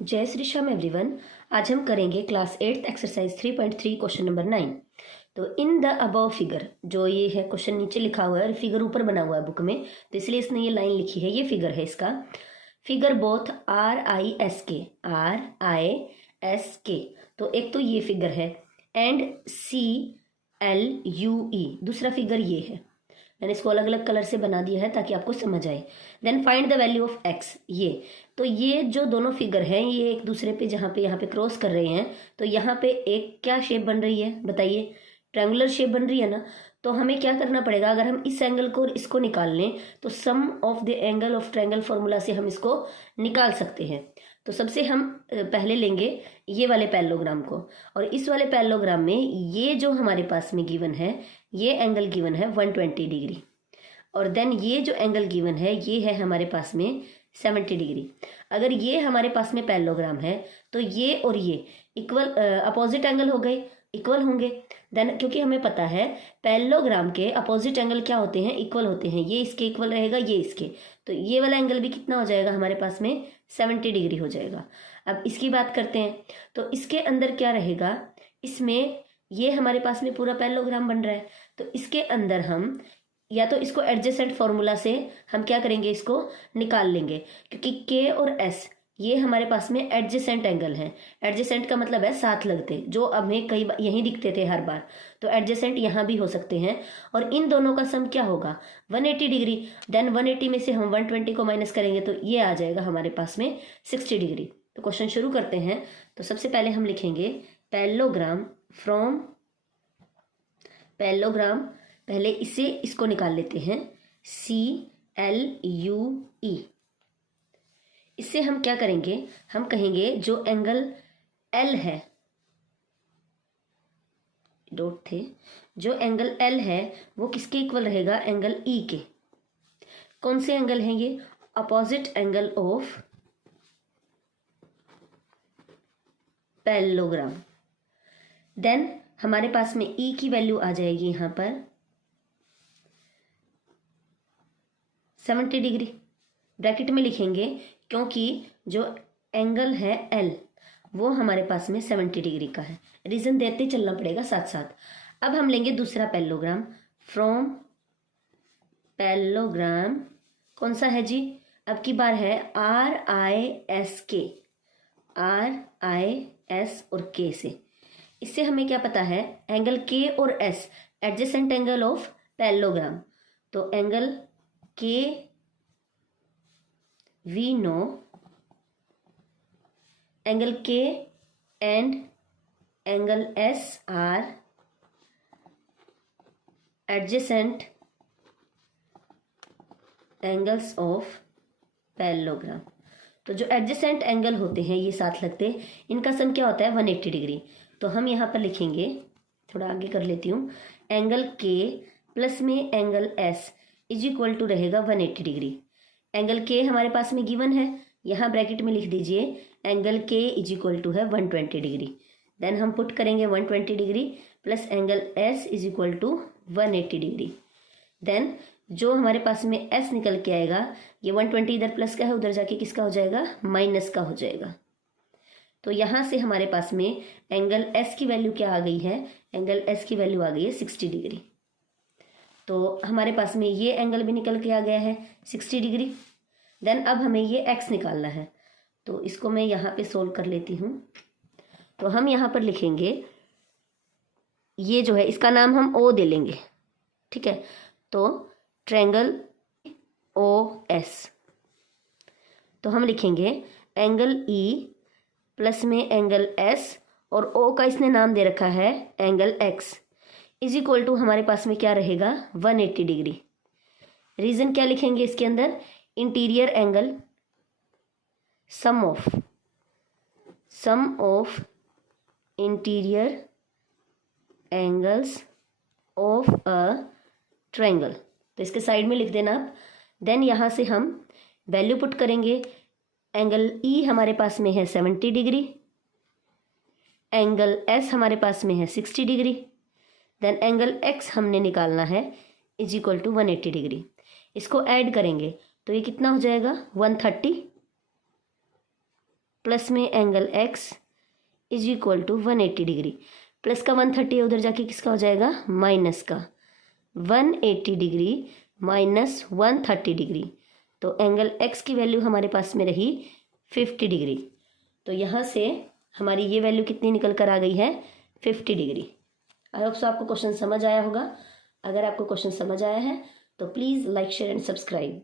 जय श्री श्याम एवरीवन। आज हम करेंगे क्लास 8 एक्सरसाइज 3.3 क्वेश्चन नंबर 9। तो इन द अबव फिगर, जो ये है क्वेश्चन नीचे लिखा हुआ है और फिगर ऊपर बना हुआ है बुक में, तो इसलिए इसने ये लाइन लिखी है। ये फिगर है इसका, फिगर बोथ RISK। तो एक तो ये फिगर है एंड CLUE, दूसरा फिगर ये है। मैंने इसको अलग अलग कलर से बना दिया है ताकि आपको समझ आए। Then find the value of x। ये तो ये जो दोनों फिगर हैं ये एक दूसरे पे जहाँ पे यहाँ पे क्रॉस कर रहे हैं, तो यहाँ पे एक क्या शेप बन रही है बताइए? ट्रायंगुलर शेप बन रही है ना। तो हमें क्या करना पड़ेगा, अगर हम इस एंगल को और इसको निकाल लें तो sum of the angle of triangle formula से हम इसको निकाल सकते हैं। तो सबसे हम पहले लेंगे ये वाले पैरेललोग्राम को, और इस वाले पैरेललोग्राम में ये जो हमारे पास में गिवन है, ये एंगल गिवन है 120 डिग्री, और देन ये जो एंगल गिवन है ये है हमारे पास में 70 डिग्री। अगर ये हमारे पास में पैरेललोग्राम है तो ये और ये इक्वल अपोजिट एंगल हो गए, इक्वल होंगे। देन क्योंकि हमें पता है पैरेललोग्राम के अपोजिट एंगल क्या होते हैं, इक्वल होते हैं। ये इसके इक्वल रहेगा, ये इसके, तो ये वाला एंगल भी कितना हो जाएगा हमारे पास में 70 डिग्री हो जाएगा। अब इसकी बात करते हैं, तो इसके अंदर क्या रहेगा, इसमें ये हमारे पास में पूरा पैरेललोग्राम बन रहा है, तो इसके अंदर हम या तो इसको एडजेसेंट फॉर्मूला से हम क्या करेंगे, इसको निकाल लेंगे, क्योंकि के और एस ये हमारे पास में एडजेसेंट एंगल है। एडजेसेंट का मतलब है साथ लगते, जो हमें कई बार यहीं दिखते थे हर बार, तो एडजेसेंट यहाँ भी हो सकते हैं। और इन दोनों का सम क्या होगा 180 डिग्री। देन 180 में से हम 120 को माइनस करेंगे तो ये आ जाएगा हमारे पास में 60 डिग्री। तो क्वेश्चन शुरू करते हैं। तो सबसे पहले हम लिखेंगे पैरेललोग्राम फ्रॉम पैरेललोग्राम, पहले इसे इसको निकाल लेते हैं CLUE। इससे हम क्या करेंगे, हम कहेंगे जो एंगल L है, डॉट थे, जो एंगल L है वो किसके इक्वल रहेगा, एंगल E के। कौन से एंगल हैं ये, opposite angle of parallelogram. Then हमारे पास में E की वैल्यू आ जाएगी यहां पर 70 डिग्री, ब्रैकेट में लिखेंगे क्योंकि जो एंगल है L वो हमारे पास में 70 डिग्री का है। रीजन देते चलना पड़ेगा साथ साथ। अब हम लेंगे दूसरा पैरेललोग्राम फ्रॉम पैरेललोग्राम, कौन सा है जी, अब की बार है RISK, RIS और K से। इससे हमें क्या पता है, एंगल K और S adjacent angle of parallelogram. तो angle K we know, angle K and angle S are adjacent angles of parallelogram. तो जो एडजेसेंट एंगल होते हैं ये साथ लगते हैं, इनका सम क्या होता है 180 डिग्री। तो हम यहाँ पर लिखेंगे, थोड़ा आगे कर लेती हूँ, एंगल K प्लस में angle S is equal to रहेगा 180 डिग्री। एंगल K हमारे पास में गिवन है, यहाँ ब्रैकेट में लिख दीजिए angle K is equal to है 120 डिग्री। देन हम पुट करेंगे 120 degree plus angle S is equal to 180 degree. Then जो हमारे पास में S निकल के आएगा, ये 120 इधर प्लस का है, उधर जाके किसका हो जाएगा, माइनस का हो जाएगा। तो यहाँ से हमारे पास में एंगल S की वैल्यू क्या आ गई है, एंगल S की वैल्यू आ गई है 60 डिग्री। तो हमारे पास में ये एंगल भी निकल के आ गया है 60 डिग्री। देन अब हमें ये x निकालना है, तो इसको मैं यहाँ पे सोल्व कर लेती हूँ। तो हम यहाँ पर लिखेंगे, ये जो है इसका नाम हम O दे लेंगे, ठीक है। तो ट्रायंगल OS, तो हम लिखेंगे एंगल E प्लस में एंगल S और O का इसने नाम दे रखा है angle X is equal to हमारे पास में क्या रहेगा 180 डिग्री। रीजन क्या लिखेंगे इसके अंदर, interior angle sum of interior angles of a triangle, तो इसके साइड में लिख देना आप। देन यहाँ से हम वैल्यू पुट करेंगे, एंगल E हमारे पास में है 70 डिग्री, एंगल S हमारे पास में है 60 डिग्री, देन एंगल X हमने निकालना है इज इक्वल टू 180 डिग्री। इसको ऐड करेंगे तो ये कितना हो जाएगा 130, प्लस में angle x is equal to 180 degree. Plus का 130 उधर जाके किसका हो जाएगा, माइनस का। 180 डिग्री माइनस 130 डिग्री, तो एंगल एक्स की वैल्यू हमारे पास में रही 50 डिग्री। तो यहाँ से हमारी ये वैल्यू कितनी निकल कर आ गई है, 50 डिग्री। आई होप सो आपको क्वेश्चन समझ आया होगा। अगर आपको क्वेश्चन समझ आया है तो please like share and subscribe.